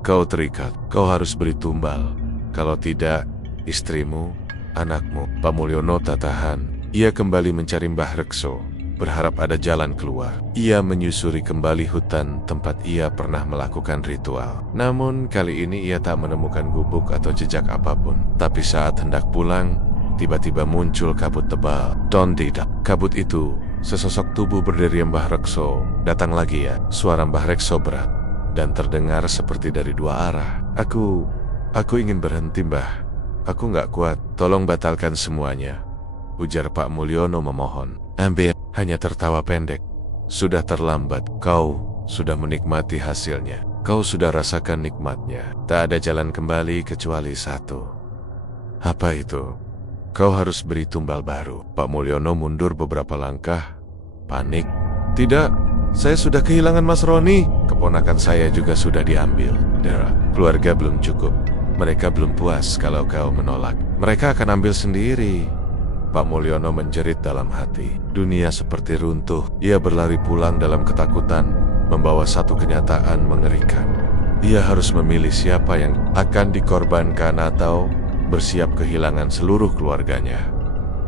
kau terikat, kau harus beri tumbal. Kalau tidak, istrimu, anakmu. Pak Mulyono tak tahan. Ia kembali mencari Mbah Rekso, berharap ada jalan keluar. Ia menyusuri kembali hutan tempat ia pernah melakukan ritual. Namun kali ini ia tak menemukan gubuk atau jejak apapun. Tapi saat hendak pulang, tiba-tiba muncul kabut tebal. Don tidak. Kabut itu, sesosok tubuh berdiri Mbah Rekso. Datang lagi ya. Suara Mbah Rekso berat dan terdengar seperti dari 2 arah. Aku ingin berhenti, Mbah. Aku nggak kuat. Tolong batalkan semuanya, ujar Pak Mulyono memohon. Ambil. Hanya tertawa pendek. Sudah terlambat. Kau sudah menikmati hasilnya. Kau sudah rasakan nikmatnya. Tak ada jalan kembali kecuali satu. Apa itu? Kau harus beri tumbal baru. Pak Mulyono mundur beberapa langkah. Panik. Tidak, saya sudah kehilangan Mas Roni. Keponakan saya juga sudah diambil. Dera, keluarga belum cukup. Mereka belum puas kalau kau menolak. Mereka akan ambil sendiri. Pak Mulyono menjerit dalam hati. Dunia seperti runtuh. Ia berlari pulang dalam ketakutan, membawa satu kenyataan mengerikan. Ia harus memilih siapa yang akan dikorbankan atau bersiap kehilangan seluruh keluarganya.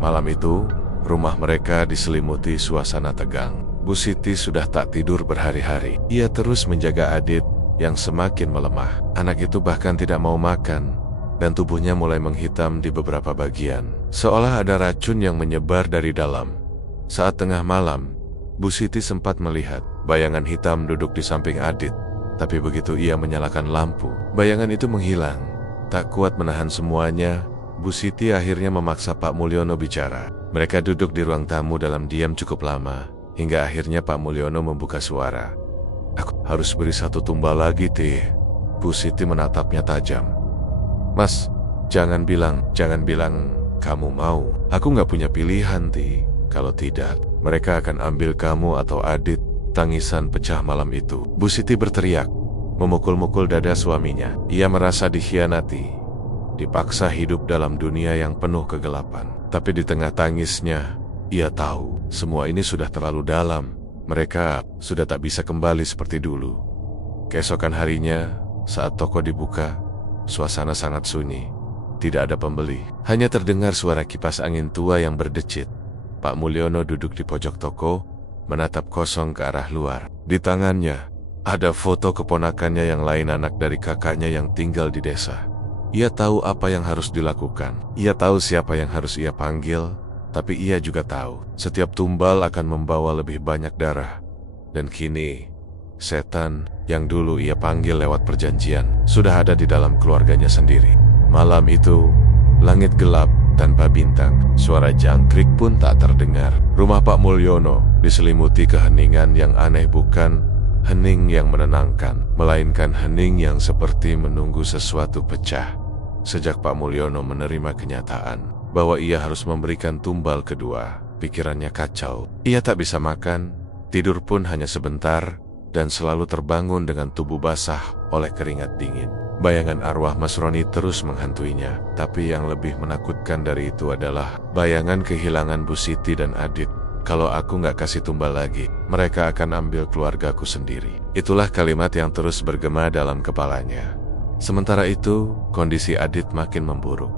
Malam itu, rumah mereka diselimuti suasana tegang. Bu Siti sudah tak tidur berhari-hari. Ia terus menjaga Adit yang semakin melemah. Anak itu bahkan tidak mau makan, dan tubuhnya mulai menghitam di beberapa bagian, seolah ada racun yang menyebar dari dalam. Saat tengah malam, Bu Siti sempat melihat bayangan hitam duduk di samping Adit, tapi begitu ia menyalakan lampu, bayangan itu menghilang. Tak kuat menahan semuanya, Bu Siti akhirnya memaksa Pak Mulyono bicara. Mereka duduk di ruang tamu dalam diam cukup lama, hingga akhirnya Pak Mulyono membuka suara. "Aku harus beri satu tumbal lagi, Tih." Bu Siti menatapnya tajam. "Mas, jangan bilang kamu mau. Aku nggak punya pilihan, Ti. Kalau tidak, mereka akan ambil kamu atau Adit." Tangisan pecah malam itu. Bu Siti berteriak, memukul-mukul dada suaminya. Ia merasa dikhianati, dipaksa hidup dalam dunia yang penuh kegelapan. Tapi di tengah tangisnya, ia tahu semua ini sudah terlalu dalam. Mereka sudah tak bisa kembali seperti dulu. Keesokan harinya, saat toko dibuka, suasana sangat sunyi. Tidak ada pembeli. Hanya terdengar suara kipas angin tua yang berdecit. Pak Mulyono duduk di pojok toko, menatap kosong ke arah luar. Di tangannya, ada foto keponakannya yang lain, anak dari kakaknya yang tinggal di desa. Ia tahu apa yang harus dilakukan. Ia tahu siapa yang harus ia panggil, tapi ia juga tahu setiap tumbal akan membawa lebih banyak darah. Dan kini, setan yang dulu ia panggil lewat perjanjian sudah ada di dalam keluarganya sendiri. Malam itu, langit gelap tanpa bintang. Suara jangkrik pun tak terdengar. Rumah Pak Mulyono diselimuti keheningan yang aneh, bukan hening yang menenangkan, melainkan hening yang seperti menunggu sesuatu pecah. Sejak Pak Mulyono menerima kenyataan bahwa ia harus memberikan tumbal kedua, pikirannya kacau. Ia tak bisa makan, tidur pun hanya sebentar, dan selalu terbangun dengan tubuh basah oleh keringat dingin. Bayangan arwah Mas Roni terus menghantuinya, tapi yang lebih menakutkan dari itu adalah bayangan kehilangan Bu Siti dan Adit. "Kalau aku nggak kasih tumbal lagi, mereka akan ambil keluargaku sendiri." Itulah kalimat yang terus bergema dalam kepalanya. Sementara itu, kondisi Adit makin memburuk.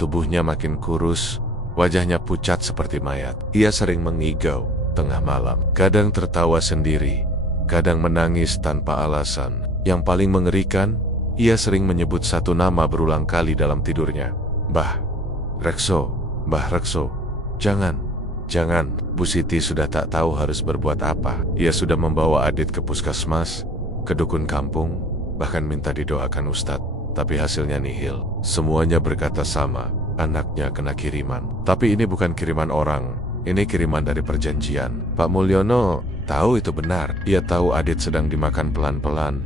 Tubuhnya makin kurus, wajahnya pucat seperti mayat. Ia sering mengigau tengah malam, kadang tertawa sendiri, kadang menangis tanpa alasan. Yang paling mengerikan, ia sering menyebut satu nama berulang kali dalam tidurnya. Mbah Rekso, Mbah Rekso. Jangan. Bu Siti sudah tak tahu harus berbuat apa. Ia sudah membawa Adit ke puskesmas, ke dukun kampung, bahkan minta didoakan ustadz. Tapi hasilnya nihil. Semuanya berkata sama, anaknya kena kiriman. Tapi ini bukan kiriman orang, ini kiriman dari perjanjian. Pak Mulyono tahu itu benar. Ia tahu Adit sedang dimakan pelan-pelan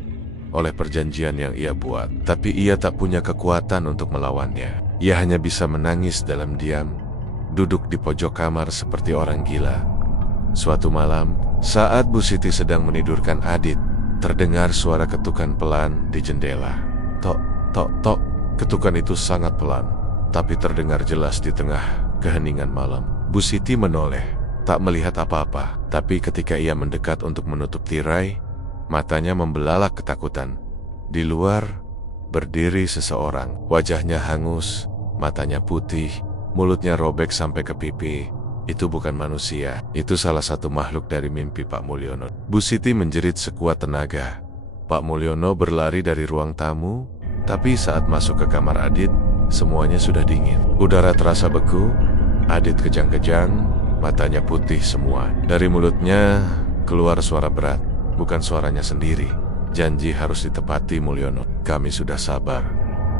oleh perjanjian yang ia buat. Tapi ia tak punya kekuatan untuk melawannya. Ia hanya bisa menangis dalam diam, duduk di pojok kamar seperti orang gila. Suatu malam, saat Bu Siti sedang menidurkan Adit, terdengar suara ketukan pelan di jendela. Tok, tok, tok. Ketukan itu sangat pelan, tapi terdengar jelas di tengah keheningan malam. Bu Siti menoleh, tak melihat apa-apa. Tapi ketika ia mendekat untuk menutup tirai, matanya membelalak ketakutan. Di luar, berdiri seseorang. Wajahnya hangus, matanya putih, mulutnya robek sampai ke pipi. Itu bukan manusia, itu salah satu makhluk dari mimpi Pak Mulyono. Bu Siti menjerit sekuat tenaga. Pak Mulyono berlari dari ruang tamu, tapi saat masuk ke kamar Adit, semuanya sudah dingin. Udara terasa beku, Adit kejang-kejang, matanya putih semua. Dari mulutnya keluar suara berat, bukan suaranya sendiri. Janji harus ditepati, Mulyono. Kami sudah sabar.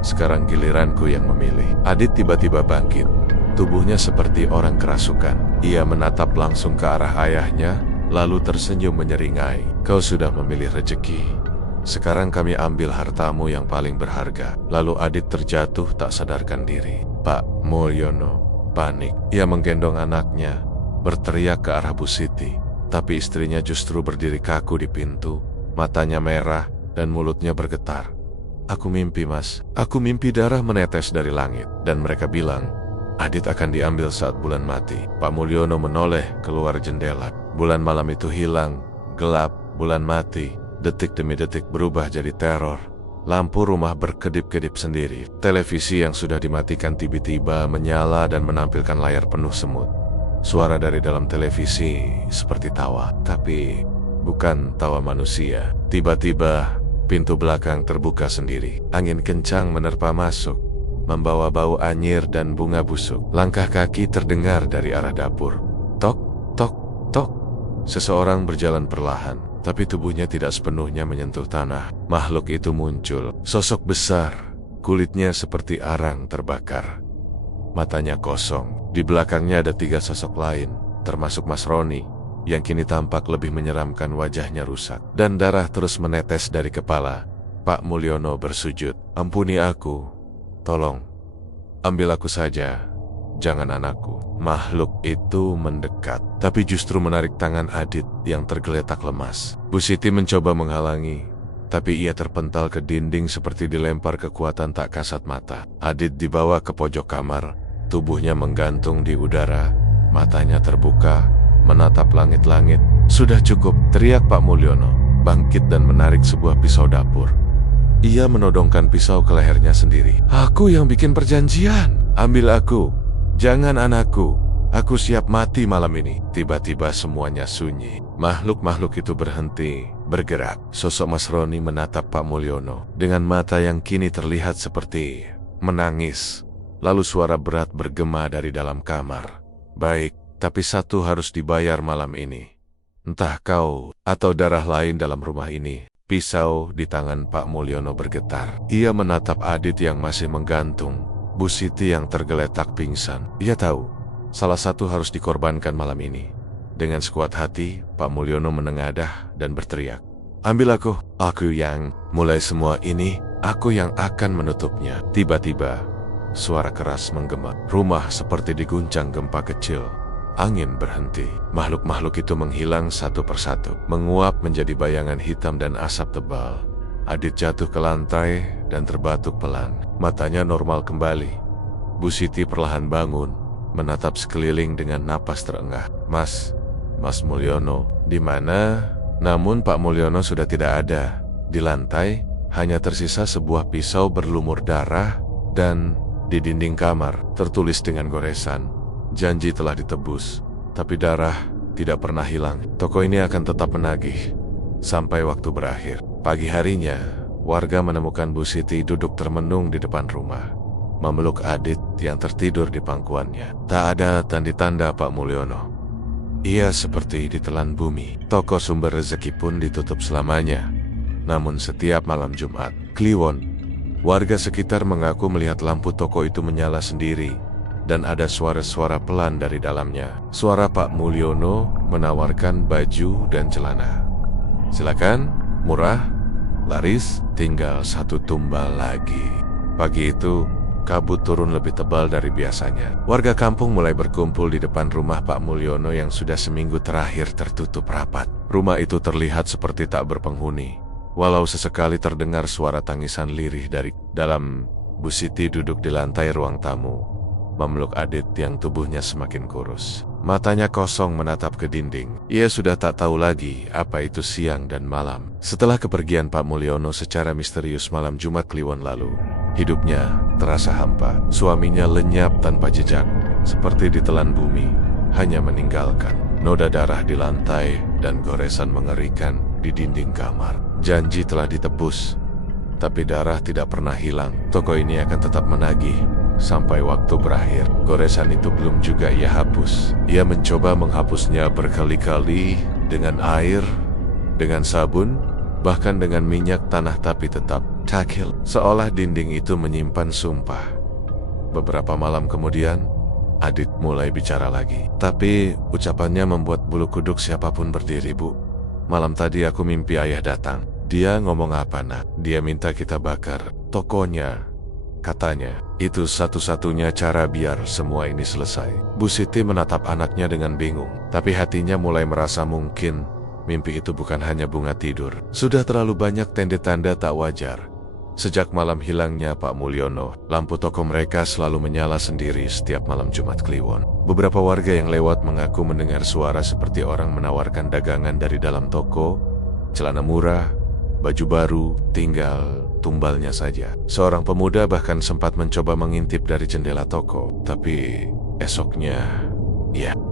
Sekarang giliranku yang memilih. Adit tiba-tiba bangkit. Tubuhnya seperti orang kerasukan. Ia menatap langsung ke arah ayahnya, lalu tersenyum menyeringai. Kau sudah memilih rejeki. Sekarang kami ambil hartamu yang paling berharga. Lalu Adit terjatuh tak sadarkan diri. Pak Mulyono panik. Ia menggendong anaknya, berteriak ke arah Bu Siti. Tapi istrinya justru berdiri kaku di pintu, matanya merah dan mulutnya bergetar. Aku mimpi, Mas. Aku mimpi darah menetes dari langit. Dan mereka bilang, Adit akan diambil saat bulan mati. Pak Mulyono menoleh keluar jendela. Bulan malam itu hilang, gelap, bulan mati. Detik demi detik berubah jadi teror. Lampu rumah berkedip-kedip sendiri. Televisi yang sudah dimatikan tiba-tiba menyala dan menampilkan layar penuh semut. Suara dari dalam televisi seperti tawa, tapi bukan tawa manusia. Tiba-tiba pintu belakang terbuka sendiri. Angin kencang menerpa masuk, membawa bau anyir dan bunga busuk. Langkah kaki terdengar dari arah dapur. Tok, tok, tok. Seseorang berjalan perlahan, tapi tubuhnya tidak sepenuhnya menyentuh tanah. Makhluk itu muncul. Sosok besar, kulitnya seperti arang terbakar. Matanya kosong. Di belakangnya ada 3 sosok lain, termasuk Mas Roni, yang kini tampak lebih menyeramkan, wajahnya rusak. Dan darah terus menetes dari kepala. Pak Mulyono bersujud. Ampuni aku. Tolong, ambil aku saja, jangan anakku. Makhluk itu mendekat, tapi justru menarik tangan Adit yang tergeletak lemas. Bu Siti mencoba menghalangi, tapi ia terpental ke dinding seperti dilempar kekuatan tak kasat mata. Adit dibawa ke pojok kamar, tubuhnya menggantung di udara, matanya terbuka, menatap langit-langit. Sudah cukup, teriak Pak Mulyono, bangkit dan menarik sebuah pisau dapur. Ia menodongkan pisau ke lehernya sendiri. Aku yang bikin perjanjian. Ambil aku, jangan anakku. Aku siap mati malam ini. Tiba-tiba semuanya sunyi. Makhluk-makhluk itu berhenti bergerak. Sosok Mas Roni menatap Pak Mulyono dengan mata yang kini terlihat seperti menangis. Lalu suara berat bergema dari dalam kamar. Baik, tapi satu harus dibayar malam ini. Entah kau atau darah lain dalam rumah ini. Pisau di tangan Pak Mulyono bergetar. Ia menatap Adit yang masih menggantung, Bu Siti yang tergeletak pingsan. Ia tahu, salah satu harus dikorbankan malam ini. Dengan sekuat hati, Pak Mulyono menengadah dan berteriak. Ambil aku yang mulai semua ini, aku yang akan menutupnya. Tiba-tiba, suara keras menggema. Rumah seperti diguncang gempa kecil. Angin berhenti. Makhluk-makhluk itu menghilang satu persatu, menguap menjadi bayangan hitam dan asap tebal. Adit jatuh ke lantai dan terbatuk pelan. Matanya normal kembali. Bu Siti perlahan bangun, menatap sekeliling dengan napas terengah. Mas Mulyono, di mana? Namun Pak Mulyono sudah tidak ada. Di lantai hanya tersisa sebuah pisau berlumur darah, dan di dinding kamar tertulis dengan goresan, janji telah ditebus, tapi darah tidak pernah hilang. Toko ini akan tetap menagih sampai waktu berakhir. Pagi harinya, warga menemukan Bu Siti duduk termenung di depan rumah, memeluk Adit yang tertidur di pangkuannya. Tak ada tanda-tanda Pak Mulyono. Ia seperti ditelan bumi. Toko sumber rezeki pun ditutup selamanya. Namun setiap malam Jumat Kliwon, warga sekitar mengaku melihat lampu toko itu menyala sendiri, dan ada suara-suara pelan dari dalamnya. Suara Pak Mulyono menawarkan baju dan celana. Silakan, murah, laris, tinggal 1 tumbal lagi. Pagi itu, kabut turun lebih tebal dari biasanya. Warga kampung mulai berkumpul di depan rumah Pak Mulyono yang sudah seminggu terakhir tertutup rapat. Rumah itu terlihat seperti tak berpenghuni, walau sesekali terdengar suara tangisan lirih dari dalam. Bu Siti duduk di lantai ruang tamu, memeluk Adit yang tubuhnya semakin kurus. Matanya kosong menatap ke dinding. Ia sudah tak tahu lagi apa itu siang dan malam. Setelah kepergian Pak Mulyono secara misterius malam Jumat Kliwon lalu, hidupnya terasa hampa. Suaminya lenyap tanpa jejak, seperti ditelan bumi, hanya meninggalkan noda darah di lantai dan goresan mengerikan di dinding kamar. Janji telah ditebus, tapi darah tidak pernah hilang. Toko ini akan tetap menagih sampai waktu berakhir. Goresan itu belum juga ia hapus. Ia mencoba menghapusnya berkali-kali dengan air, dengan sabun, bahkan dengan minyak tanah, tapi tetap takil. Seolah dinding itu menyimpan sumpah. Beberapa malam kemudian, Adit mulai bicara lagi. Tapi ucapannya membuat bulu kuduk siapapun berdiri. Bu, malam tadi aku mimpi ayah datang. Dia ngomong apa nak? Dia minta kita bakar tokonya. Katanya, itu satu-satunya cara biar semua ini selesai. Bu Siti menatap anaknya dengan bingung, tapi hatinya mulai merasa mungkin mimpi itu bukan hanya bunga tidur. Sudah terlalu banyak tanda-tanda tak wajar. Sejak malam hilangnya Pak Mulyono, lampu toko mereka selalu menyala sendiri setiap malam Jumat Kliwon. Beberapa warga yang lewat mengaku mendengar suara seperti orang menawarkan dagangan dari dalam toko, celana murah, baju baru, tinggal tumbalnya saja. Seorang pemuda bahkan sempat mencoba mengintip dari jendela toko, tapi esoknya,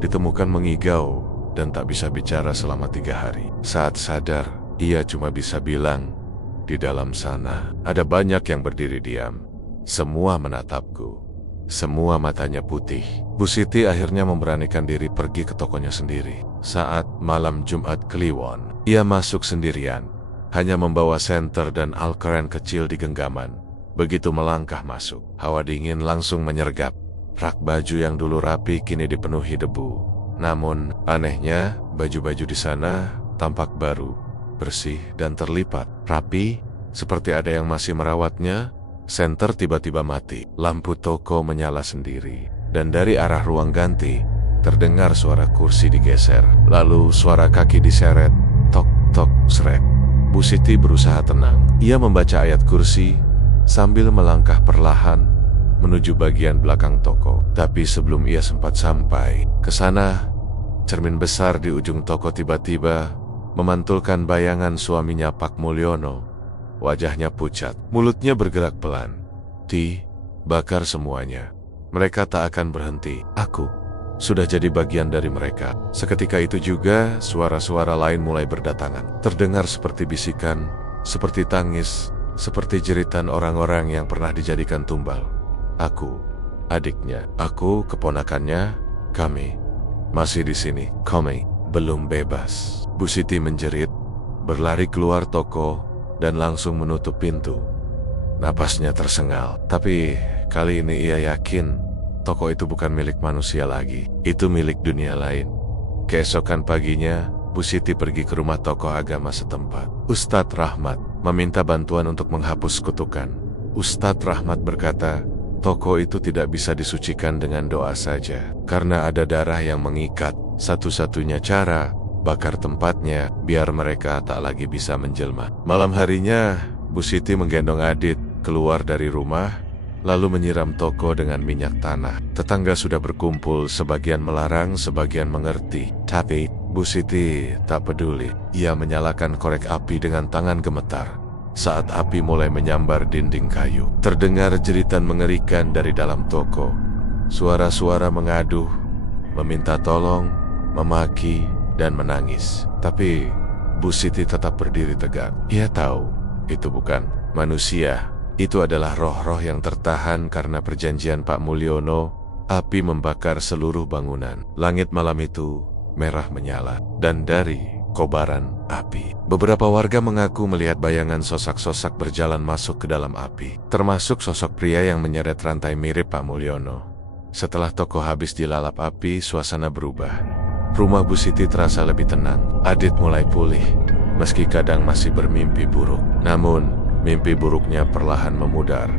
ditemukan mengigau dan tak bisa bicara selama 3 hari. Saat sadar, ia cuma bisa bilang, "Di dalam sana ada banyak yang berdiri diam. Semua menatapku. Semua matanya putih." Bu Siti akhirnya memberanikan diri pergi ke tokonya sendiri. Saat malam Jumat Kliwon, ia masuk sendirian, hanya membawa senter dan Al-Quran kecil di genggaman. Begitu melangkah masuk, hawa dingin langsung menyergap. Rak baju yang dulu rapi kini dipenuhi debu. Namun, anehnya, baju-baju di sana tampak baru, bersih dan terlipat, rapi, seperti ada yang masih merawatnya. Senter tiba-tiba mati, lampu toko menyala sendiri, dan dari arah ruang ganti, terdengar suara kursi digeser, lalu suara kaki diseret, tok tok srek. Bu Siti berusaha tenang. Ia membaca ayat kursi, sambil melangkah perlahan, menuju bagian belakang toko. Tapi sebelum ia sempat sampai ke sana, cermin besar di ujung toko tiba-tiba memantulkan bayangan suaminya Pak Mulyono. Wajahnya pucat, mulutnya bergerak pelan. Bakar semuanya. Mereka tak akan berhenti. Aku sudah jadi bagian dari mereka. Seketika itu juga, suara-suara lain mulai berdatangan. Terdengar seperti bisikan, seperti tangis, seperti jeritan orang-orang yang pernah dijadikan tumbal. Aku, adiknya, aku, keponakannya, kami masih di sini. Kami belum bebas. Bu Siti menjerit, berlari keluar toko, dan langsung menutup pintu. Napasnya tersengal, tapi kali ini ia yakin toko itu bukan milik manusia lagi. Itu milik dunia lain. Keesokan paginya, Bu Siti pergi ke rumah tokoh agama setempat. Ustadz Rahmat meminta bantuan untuk menghapus kutukan. Ustadz Rahmat berkata, toko itu tidak bisa disucikan dengan doa saja, karena ada darah yang mengikat. Satu-satunya cara, bakar tempatnya, biar mereka tak lagi bisa menjelma. Malam harinya, Bu Siti menggendong Adit keluar dari rumah, lalu menyiram toko dengan minyak tanah. Tetangga sudah berkumpul, sebagian melarang, sebagian mengerti. Tapi Bu Siti tak peduli. Ia menyalakan korek api dengan tangan gemetar. Saat api mulai menyambar dinding kayu, terdengar jeritan mengerikan dari dalam toko. Suara-suara mengaduh, meminta tolong, memaki, dan menangis. Tapi Bu Siti tetap berdiri tegak. Ia tahu itu bukan manusia. Itu adalah roh-roh yang tertahan karena perjanjian Pak Mulyono. Api membakar seluruh bangunan. Langit malam itu merah menyala, dan dari kobaran api, beberapa warga mengaku melihat bayangan sosak-sosak berjalan masuk ke dalam api, termasuk sosok pria yang menyeret rantai mirip Pak Mulyono. Setelah toko habis dilalap api, suasana berubah. Rumah Bu Siti terasa lebih tenang. Adit mulai pulih, meski kadang masih bermimpi buruk. Namun, mimpi buruknya perlahan memudar.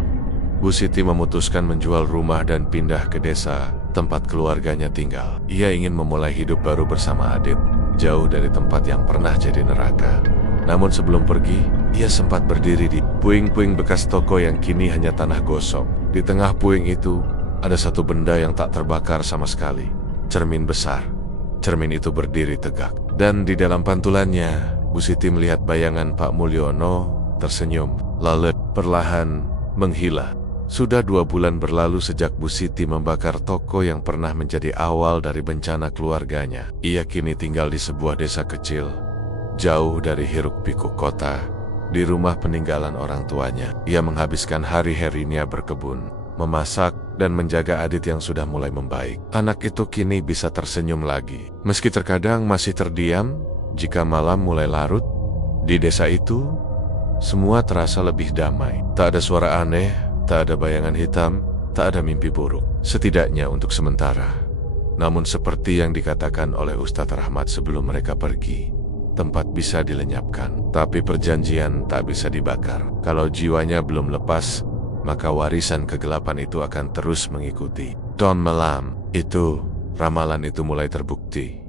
Bu Siti memutuskan menjual rumah dan pindah ke desa tempat keluarganya tinggal. Ia ingin memulai hidup baru bersama Adit, jauh dari tempat yang pernah jadi neraka. Namun sebelum pergi, ia sempat berdiri di puing-puing bekas toko yang kini hanya tanah gosong. Di tengah puing itu, ada satu benda yang tak terbakar sama sekali. Cermin besar. Cermin itu berdiri tegak, dan di dalam pantulannya, Bu Siti melihat bayangan Pak Mulyono tersenyum, lalu perlahan menghilang. Sudah 2 bulan berlalu sejak Bu Siti membakar toko yang pernah menjadi awal dari bencana keluarganya. Ia kini tinggal di sebuah desa kecil, jauh dari hiruk-pikuk kota, di rumah peninggalan orang tuanya. Ia menghabiskan hari-harinya berkebun, memasak, dan menjaga Adit yang sudah mulai membaik. Anak itu kini bisa tersenyum lagi, meski terkadang masih terdiam jika malam mulai larut. Di desa itu, semua terasa lebih damai. Tak ada suara aneh, tak ada bayangan hitam, tak ada mimpi buruk. Setidaknya untuk sementara. Namun seperti yang dikatakan oleh Ustadz Rahmat sebelum mereka pergi, tempat bisa dilenyapkan, tapi perjanjian tak bisa dibakar. Kalau jiwanya belum lepas, maka warisan kegelapan itu akan terus mengikuti. Don malam itu, ramalan itu mulai terbukti.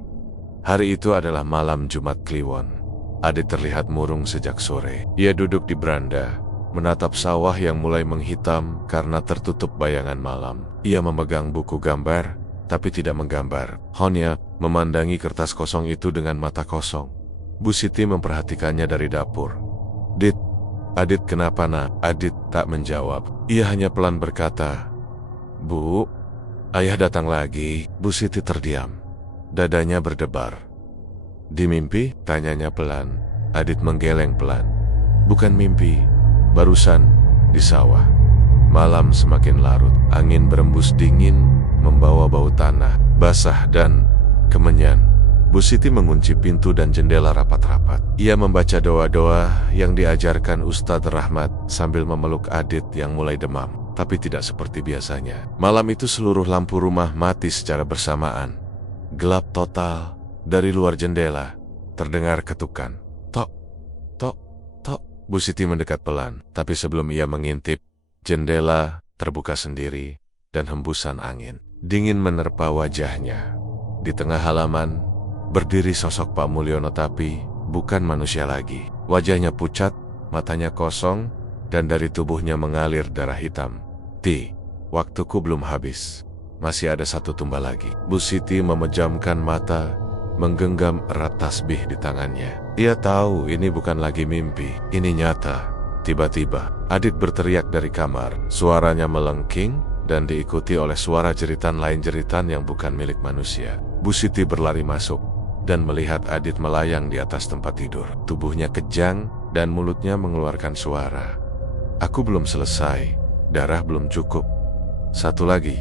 Hari itu adalah malam Jumat Kliwon. Adit terlihat murung sejak sore. Ia duduk di beranda, menatap sawah yang mulai menghitam karena tertutup bayangan malam. Ia memegang buku gambar, tapi tidak menggambar. Honya memandangi kertas kosong itu dengan mata kosong. Bu Siti memperhatikannya dari dapur. Adit kenapa nak? Adit tak menjawab. Ia hanya pelan berkata, Bu, ayah datang lagi. Bu Siti terdiam. Dadanya berdebar. Di mimpi? Tanyanya pelan. Adit menggeleng pelan. Bukan mimpi, barusan di sawah. Malam semakin larut. Angin berembus dingin, membawa bau tanah, basah dan kemenyan. Bu Siti mengunci pintu dan jendela rapat-rapat. Ia membaca doa-doa yang diajarkan Ustadz Rahmat sambil memeluk Adit yang mulai demam. Tapi tidak seperti biasanya. Malam itu seluruh lampu rumah mati secara bersamaan. Gelap total. Dari luar jendela terdengar ketukan. Tok, tok, tok. Bu Siti mendekat pelan. Tapi sebelum ia mengintip, jendela terbuka sendiri dan hembusan angin dingin menerpa wajahnya. Di tengah halaman berdiri sosok Pak Mulyono, tapi bukan manusia lagi. Wajahnya pucat, matanya kosong, dan dari tubuhnya mengalir darah hitam. Waktuku belum habis. Masih ada satu tumbal lagi. Bu Siti memejamkan mata, menggenggam erat tasbih di tangannya. Ia tahu ini bukan lagi mimpi, ini nyata. Tiba-tiba, Adit berteriak dari kamar. Suaranya melengking dan diikuti oleh suara jeritan lain, jeritan yang bukan milik manusia. Bu Siti berlari masuk dan melihat Adit melayang di atas tempat tidur. Tubuhnya kejang dan mulutnya mengeluarkan suara. Aku belum selesai, darah belum cukup. Satu lagi.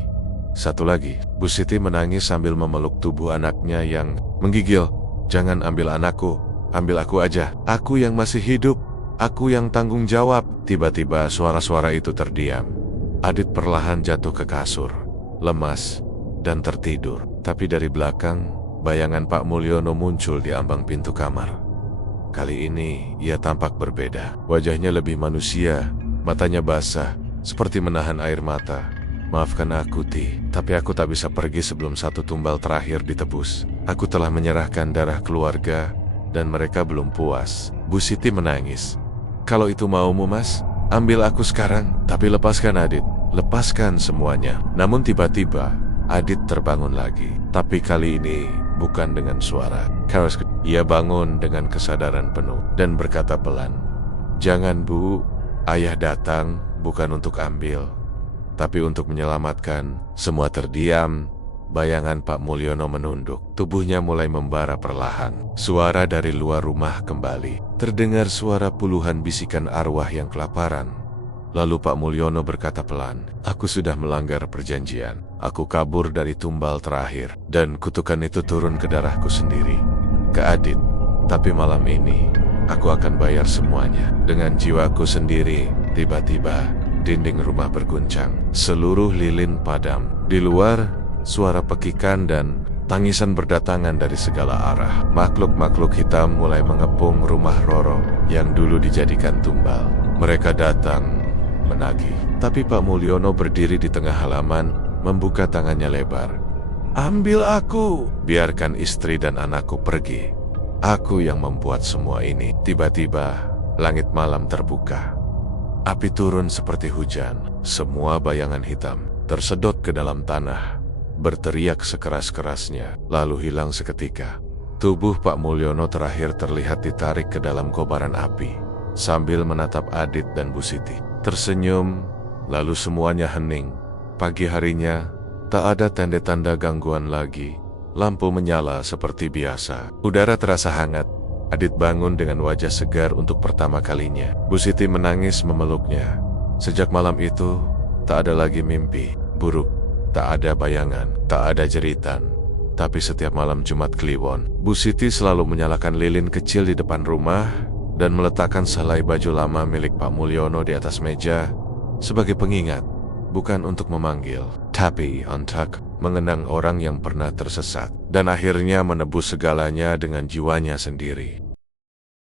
Bu Siti menangis sambil memeluk tubuh anaknya yang menggigil. Jangan ambil anakku, ambil aku aja. Aku yang masih hidup, aku yang tanggung jawab. Tiba-tiba suara-suara itu terdiam. Adit perlahan jatuh ke kasur, lemas dan tertidur. Tapi dari belakang, bayangan Pak Mulyono muncul di ambang pintu kamar. Kali ini ia tampak berbeda. Wajahnya lebih manusia, matanya basah, seperti menahan air mata. Maafkan aku, tapi aku tak bisa pergi sebelum satu tumbal terakhir ditebus. Aku telah menyerahkan darah keluarga dan mereka belum puas. Bu Siti menangis. Kalau itu maumu, Mas, ambil aku sekarang. Tapi lepaskan Adit, lepaskan semuanya. Namun tiba-tiba Adit terbangun lagi. Tapi kali ini bukan dengan suara. Ia bangun dengan kesadaran penuh dan berkata pelan, Jangan Bu, ayah datang bukan untuk ambil, tapi untuk menyelamatkan. Semua terdiam. Bayangan Pak Mulyono menunduk. Tubuhnya mulai membara perlahan. Suara dari luar rumah kembali. Terdengar suara puluhan bisikan arwah yang kelaparan. Lalu Pak Mulyono berkata pelan, Aku sudah melanggar perjanjian. Aku kabur dari tumbal terakhir. Dan kutukan itu turun ke darahku sendiri. Ke Adit. Tapi malam ini, aku akan bayar semuanya. Dengan jiwaku sendiri. Tiba-tiba dinding rumah berguncang. Seluruh lilin padam. Di luar, suara pekikan dan tangisan berdatangan dari segala arah. Makhluk-makhluk hitam mulai mengepung rumah Roro yang dulu dijadikan tumbal. Mereka datang menagih. Tapi Pak Mulyono berdiri di tengah halaman, membuka tangannya lebar. Ambil aku. Biarkan istri dan anakku pergi. Aku yang membuat semua ini. Tiba-tiba, langit malam terbuka. Api turun seperti hujan. Semua bayangan hitam tersedot ke dalam tanah, berteriak sekeras-kerasnya, lalu hilang seketika. Tubuh Pak Mulyono terakhir terlihat ditarik ke dalam kobaran api, sambil menatap Adit dan Bu Siti. Tersenyum, lalu semuanya hening. Pagi harinya, tak ada tanda-tanda gangguan lagi. Lampu menyala seperti biasa. Udara terasa hangat. Adit bangun dengan wajah segar untuk pertama kalinya. Bu Siti menangis memeluknya. Sejak malam itu, tak ada lagi mimpi buruk, tak ada bayangan, tak ada jeritan. Tapi setiap malam Jumat Kliwon, Bu Siti selalu menyalakan lilin kecil di depan rumah dan meletakkan sehelai baju lama milik Pak Mulyono di atas meja sebagai pengingat, bukan untuk memanggil, tapi untuk mengenang orang yang pernah tersesat dan akhirnya menebus segalanya dengan jiwanya sendiri.